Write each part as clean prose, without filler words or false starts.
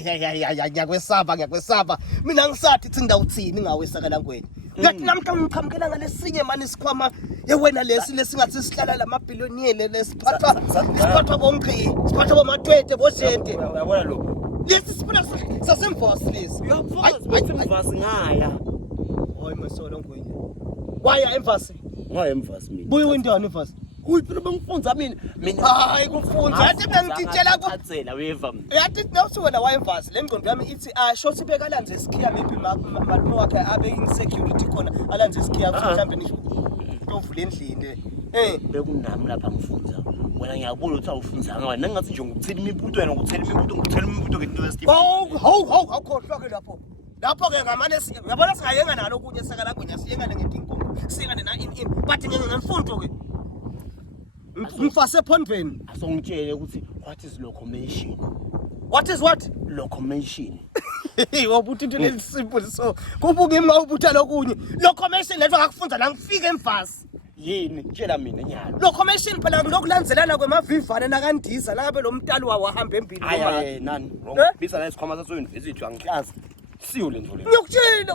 hayi ngiyakwesaba mina ngisathi thi ngidawuthini ngawe sakalangweni ngathi namhla ngiqhamukela ngalesinye manje isikhwama wena lesingathi sihlala lamabhiliyoni lesiphathwa bonke siphathwa bomatwete bojente Uyabona lo. lesi sifuna sasemvasi lesi Uyaphuma Mvasi ngaya. hoyi masolo ngweni waya emvasi Ngaya emvasi mina. buyi windani emvasi Uyiphila bengifunza mina. hayi kufunza yathi mina ngitshela ku Atsela weva. yathi nawuthi wena wayemvasi le ngqondo yami ithi shothi bekalanze isikhiya maybe malume wakhe abe insecurity khona alanze isikhiya mhlawumbe nisho tovula endlini Bekunami lapha ngifunza. Wena ngiyabona ukuthi awufunzanga wena ngathi nje ngokuthela imibuto wena ngokuthela imibuto ngeUniversity. Awukhohlwa ke lapho ke ngamane uyabona singayenga nalo kunye sakala kunye siyengane ngetinkomo siyengane na in but ngemfundo ke mfase ephondweni Asongitshele ukuthi what is locomotion? what is what Locomotion. wabuthi into lesimple so kubuka imi ngawubutha lokunye locomotion letho akakufunza la ngifike emvasi Yini tshela mina nyalo. locomotion phela lokulandzelana kwemavivane nakandiza la ngabe lo mtali wahamba embili Hayi nani wrong. Bisa la isikhwama saso university angihlazi. Siyo lento le. ngiyokutshela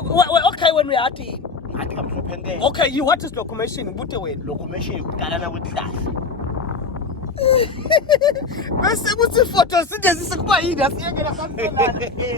okay wena uyathi Ngathi kamhlophe nke. okay you what is locomotion ubute wena Locomotion uqalana kwehlahla. bese kuthi ifoto singezise kuba yini asiyekela kamhlophe